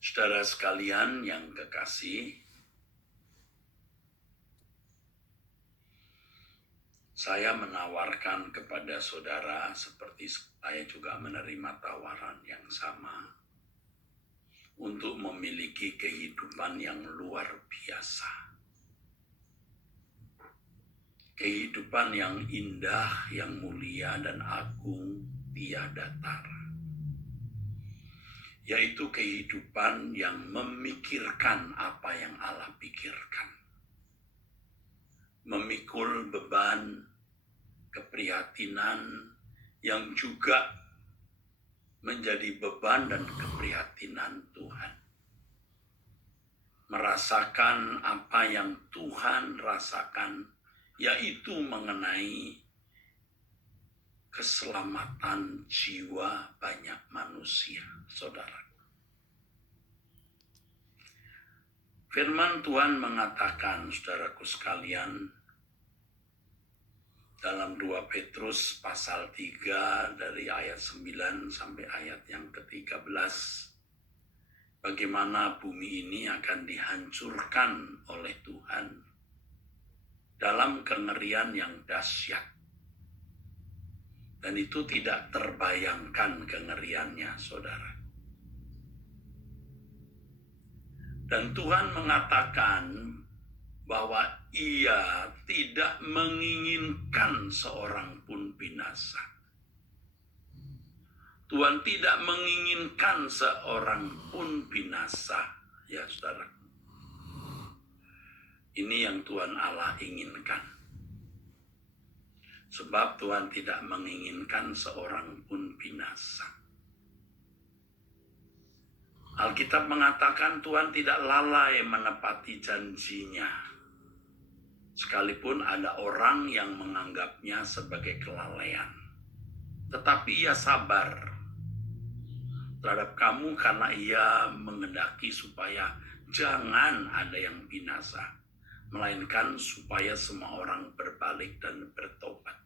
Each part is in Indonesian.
Saudara sekalian yang kekasih, saya menawarkan kepada saudara seperti saya juga menerima tawaran yang sama untuk memiliki kehidupan yang luar biasa. Kehidupan yang indah, yang mulia dan agung, tiada tara. Yaitu kehidupan yang memikirkan apa yang Allah pikirkan. Memikul beban keprihatinan yang juga menjadi beban dan keprihatinan Tuhan. Merasakan apa yang Tuhan rasakan, yaitu mengenai keselamatan jiwa banyak manusia, saudara. Firman Tuhan mengatakan, saudaraku sekalian, dalam 2 Petrus pasal 3 dari ayat 9 sampai ayat yang ke-13, bagaimana bumi ini akan dihancurkan oleh Tuhan dalam kengerian yang dahsyat. Dan itu tidak terbayangkan kengeriannya, saudara. Dan Tuhan mengatakan bahwa Ia tidak menginginkan seorang pun binasa. Tuhan tidak menginginkan seorang pun binasa, ya saudara. Ini yang Tuhan Allah inginkan. Sebab Tuhan tidak menginginkan seorang pun binasa. Alkitab mengatakan Tuhan tidak lalai menepati janjinya. Sekalipun ada orang yang menganggapnya sebagai kelalaian. Tetapi Ia sabar terhadap kamu karena Ia menghendaki supaya jangan ada yang binasa, melainkan supaya semua orang berbalik dan bertobat.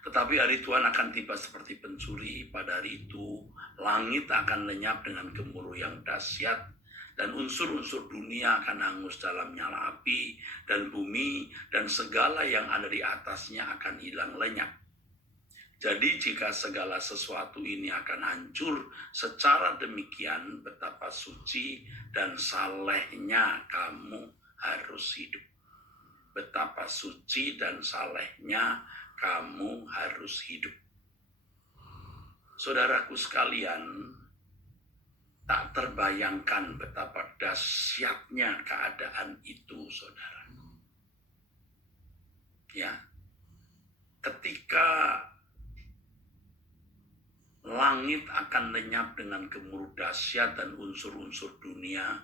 Tetapi hari Tuhan akan tiba seperti pencuri. Pada hari itu langit akan lenyap dengan gemuruh yang dahsyat, dan unsur-unsur dunia akan hangus dalam nyala api, dan bumi dan segala yang ada di atasnya akan hilang lenyap. Jadi jika segala sesuatu ini akan hancur, secara demikian betapa suci dan salehnya kamu harus hidup. Betapa suci dan salehnya kamu harus hidup. Saudaraku sekalian, tak terbayangkan betapa dahsyatnya keadaan itu, saudara. Ya, ketika langit akan lenyap dengan gemuruh dahsyat dan unsur-unsur dunia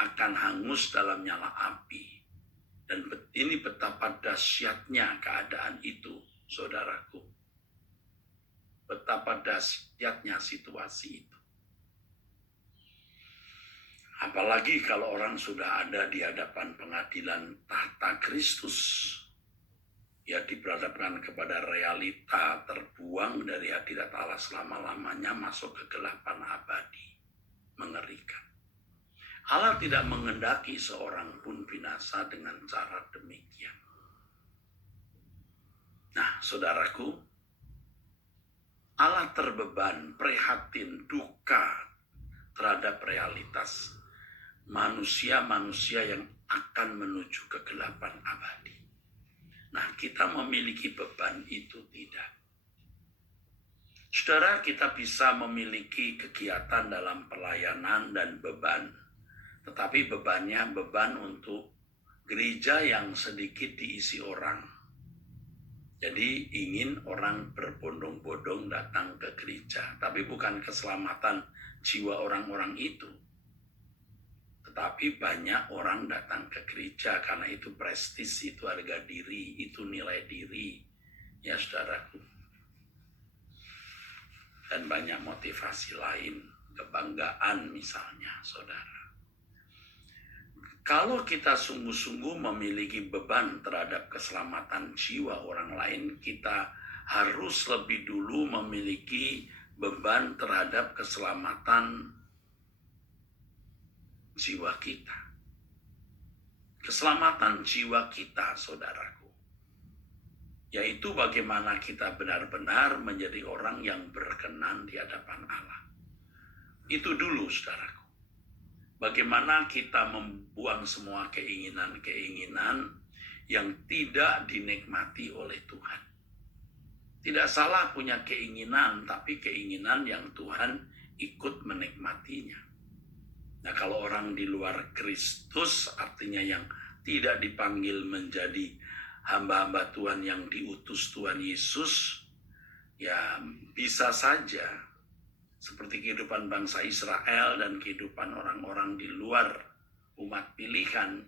akan hangus dalam nyala api. Dan ini betapa dahsyatnya keadaan itu, saudaraku. Betapa dahsyatnya situasi itu. Apalagi kalau orang sudah ada di hadapan pengadilan tahta Kristus. Ya, diperhadapkan kepada realita terbuang dari hadirat Allah selama-lamanya, masuk kegelapan abadi. Mengerikan. Allah tidak menghendaki seorang pun binasa dengan cara demikian. Nah, saudaraku, Allah terbeban, prihatin, duka terhadap realitas manusia-manusia yang akan menuju kegelapan abadi. Nah, kita memiliki beban itu tidak. Saudara, kita bisa memiliki kegiatan dalam pelayanan dan beban. Tetapi bebannya beban untuk gereja yang sedikit diisi orang. Jadi ingin orang berbondong-bondong datang ke gereja. Tapi bukan keselamatan jiwa orang-orang itu. Tetapi banyak orang datang ke gereja karena itu prestis, itu harga diri, itu nilai diri. Ya saudaraku. Dan banyak motivasi lain, kebanggaan misalnya, saudara. Kalau kita sungguh-sungguh memiliki beban terhadap keselamatan jiwa orang lain, kita harus lebih dulu memiliki beban terhadap keselamatan jiwa kita. Keselamatan jiwa kita, saudaraku, yaitu bagaimana kita benar-benar menjadi orang yang berkenan di hadapan Allah. Itu dulu, saudaraku. Bagaimana kita membuang semua keinginan-keinginan yang tidak dinikmati oleh Tuhan. Tidak salah punya keinginan, tapi keinginan yang Tuhan ikut menikmatinya. Nah, kalau orang di luar Kristus, artinya yang tidak dipanggil menjadi hamba-hamba Tuhan yang diutus Tuhan Yesus, ya bisa saja seperti kehidupan bangsa Israel dan kehidupan orang-orang di luar umat pilihan,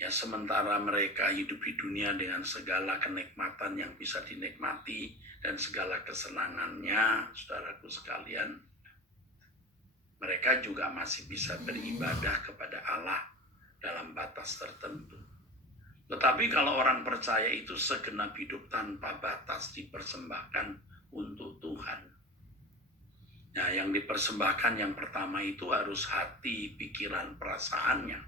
ya sementara mereka hidup di dunia dengan segala kenikmatan yang bisa dinikmati dan segala kesenangannya, saudaraku sekalian, mereka juga masih bisa beribadah kepada Allah dalam batas tertentu. Tetapi kalau orang percaya itu segenap hidup tanpa batas dipersembahkan untuk Tuhan. Nah, yang dipersembahkan yang pertama itu harus hati, pikiran, perasaannya.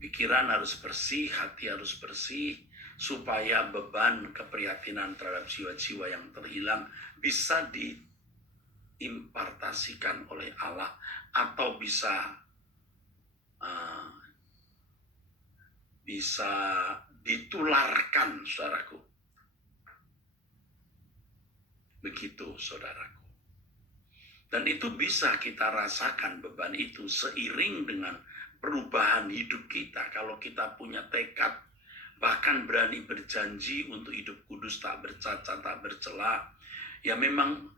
Pikiran harus bersih, hati harus bersih, supaya beban keprihatinan terhadap jiwa-jiwa yang terhilang bisa diimpartasikan oleh Allah atau bisa ditularkan, saudaraku. Begitu, saudaraku. Dan itu bisa kita rasakan beban itu seiring dengan perubahan hidup kita. Kalau kita punya tekad, bahkan berani berjanji untuk hidup kudus, tak bercacat, tak bercela, ya memang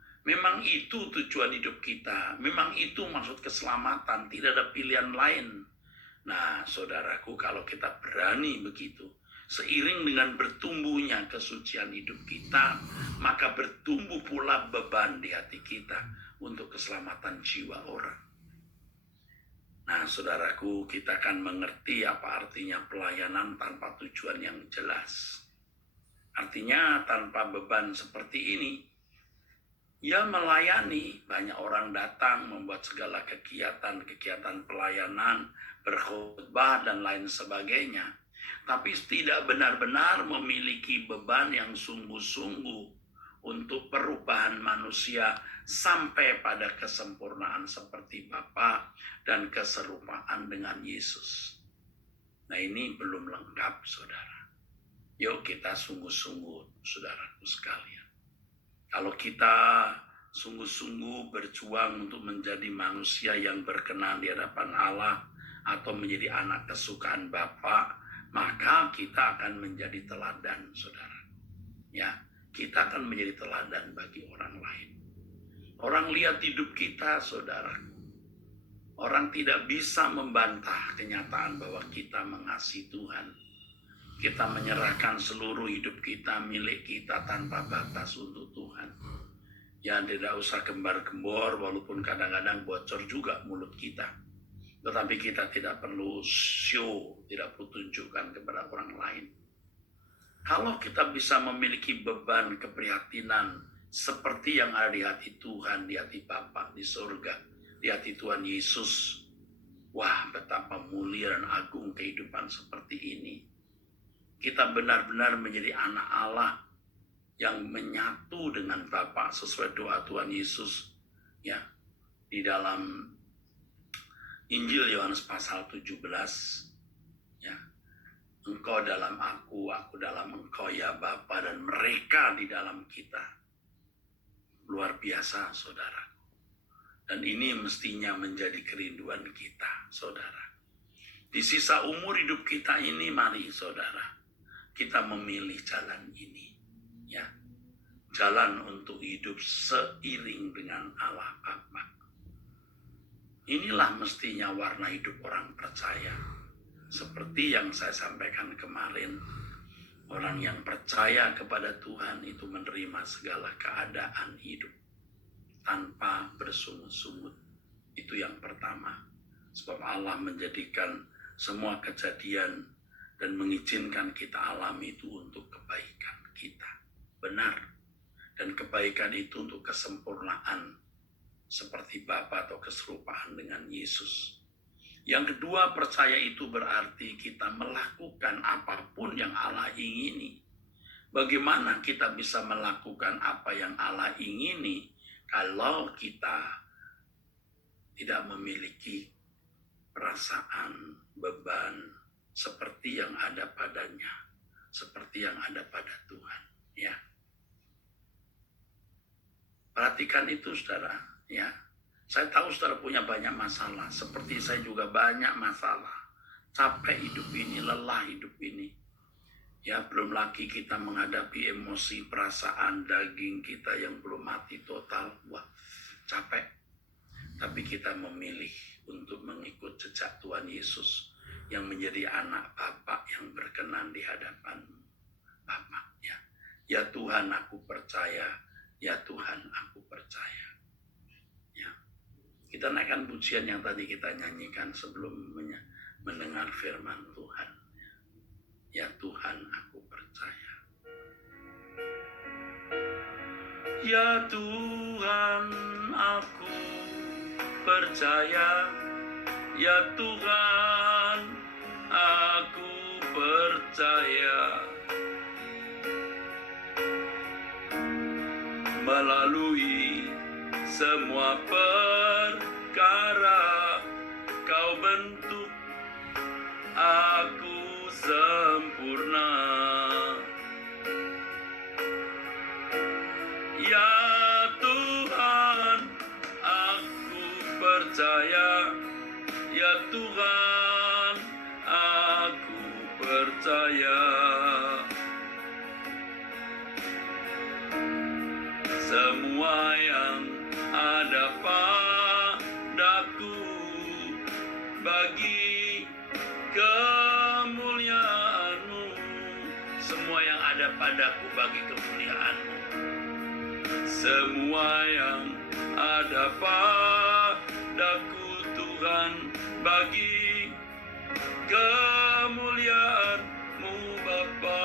itu tujuan hidup kita. Memang itu maksud keselamatan, tidak ada pilihan lain. Nah, saudaraku, kalau kita berani begitu, seiring dengan bertumbuhnya kesucian hidup kita, maka bertumbuh pula beban di hati kita untuk keselamatan jiwa orang. Nah, saudaraku, kita akan mengerti apa artinya pelayanan tanpa tujuan yang jelas. Artinya tanpa beban seperti ini, ya melayani, banyak orang datang membuat segala kegiatan pelayanan, berkhotbah dan lain sebagainya. Tapi tidak benar-benar memiliki beban yang sungguh-sungguh untuk perubahan manusia sampai pada kesempurnaan seperti Bapa dan keserupaan dengan Yesus. Nah, ini belum lengkap, saudara. Yuk kita sungguh-sungguh, saudaraku sekalian. Kalau kita sungguh-sungguh berjuang untuk menjadi manusia yang berkenan di hadapan Allah atau menjadi anak kesukaan Bapa, maka kita akan menjadi teladan, saudara. Ya, kita akan menjadi teladan bagi orang lain. Orang lihat hidup kita, saudara. Orang tidak bisa membantah kenyataan bahwa kita mengasihi Tuhan. Kita menyerahkan seluruh hidup kita, milik kita tanpa batas untuk Tuhan. Ya, tidak usah gembar-gembor, walaupun kadang-kadang bocor juga mulut kita. Tetapi kita tidak perlu show, tidak perlu tunjukkan kepada orang lain. Kalau kita bisa memiliki beban keprihatinan seperti yang ada di hati Tuhan, di hati Bapa di surga, di hati Tuhan Yesus, wah, betapa mulia dan agung kehidupan seperti ini. Kita benar-benar menjadi anak Allah yang menyatu dengan Bapa sesuai doa Tuhan Yesus, ya, di dalam Injil Yohanes pasal 17, ya. Engkau dalam aku dalam engkau ya Bapa, dan mereka di dalam kita. Luar biasa, saudara. Dan ini mestinya menjadi kerinduan kita, saudara. Di sisa umur hidup kita ini, mari saudara, kita memilih jalan ini, ya. Jalan untuk hidup seiring dengan Allah Bapa. Inilah mestinya warna hidup orang percaya. Seperti yang saya sampaikan kemarin, orang yang percaya kepada Tuhan itu menerima segala keadaan hidup tanpa bersungut-sungut. Itu yang pertama. Sebab Allah menjadikan semua kejadian dan mengizinkan kita alami itu untuk kebaikan kita. Benar. Dan kebaikan itu untuk kesempurnaan seperti Bapa atau keserupaan dengan Yesus. Yang kedua, percaya itu berarti kita melakukan apapun yang Allah ingini. Bagaimana kita bisa melakukan apa yang Allah ingini kalau kita tidak memiliki perasaan, beban seperti yang ada padanya, seperti yang ada pada Tuhan, ya. Perhatikan itu, saudara, ya. Saya tahu saudara punya banyak masalah, seperti saya juga banyak masalah. Capek hidup ini, lelah hidup ini. Ya, belum lagi kita menghadapi emosi, perasaan daging kita yang belum mati total. Wah, capek. Tapi kita memilih untuk mengikut jejak Tuhan Yesus yang menjadi anak Bapa yang berkenan di hadapan-Mu. Bapa, ya. Ya Tuhan, aku percaya. Ya Tuhan, aku percaya. Ya. Kita naikkan pujian yang tadi kita nyanyikan sebelum mendengar firman Tuhan. Ya Tuhan, aku percaya. Ya Tuhan, aku percaya. Ya Tuhan, aku percaya. Melalui semua perkara, Kau bentuk aku sempurna. Ya Tuhan, aku percaya. Ya Tuhan, aku percaya. Semua yang ada padaku bagi kemuliaan-Mu. Semua yang ada padaku bagi kemuliaan-Mu. Semua yang ada padaku Tuhan bagi kemuliaan-Mu Bapa.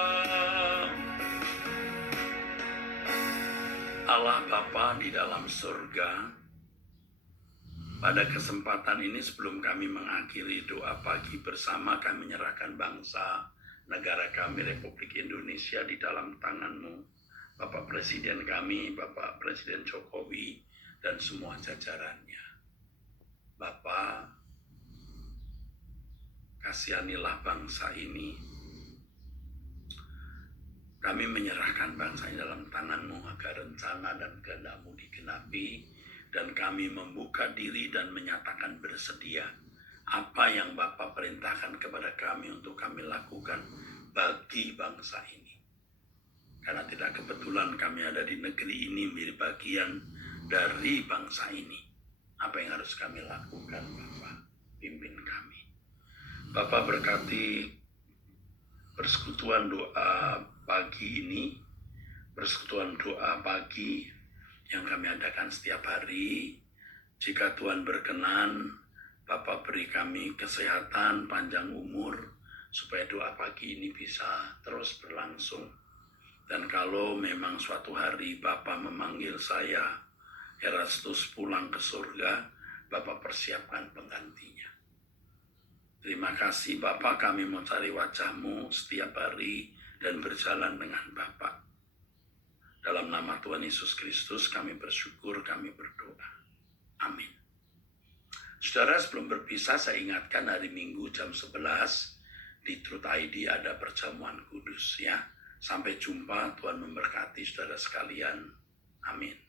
Allah Bapa di dalam surga, pada kesempatan ini sebelum kami mengakhiri doa pagi bersama, kami menyerahkan bangsa, negara kami, Republik Indonesia di dalam tangan-Mu. Bapak Presiden kami, Bapak Presiden Jokowi, dan semua jajarannya. Bapak, kasihanilah bangsa ini. Kami menyerahkan bangsa ini dalam tangan-Mu agar rencana dan kehendak-Mu digenapi, dan kami membuka diri dan menyatakan bersedia apa yang Bapa perintahkan kepada kami untuk kami lakukan bagi bangsa ini. Karena tidak kebetulan kami ada di negeri ini menjadi bagian dari bangsa ini. Apa yang harus kami lakukan, Bapa? Pimpin kami. Bapa, berkati persekutuan doa pagi ini, persekutuan doa pagi yang kami adakan setiap hari. Jika Tuhan berkenan, Bapak beri kami kesehatan, panjang umur, supaya doa pagi ini bisa terus berlangsung. Dan kalau memang suatu hari Bapak memanggil saya, Erastus pulang ke surga, Bapak persiapkan penggantinya. Terima kasih Bapak, kami mau cari wajah-Mu setiap hari dan berjalan dengan Bapak. Dalam nama Tuhan Yesus Kristus kami bersyukur, kami berdoa. Amin. Saudara, sebelum berpisah saya ingatkan hari Minggu jam 11 di Truth ID ada perjamuan kudus ya. Sampai jumpa, Tuhan memberkati saudara sekalian. Amin.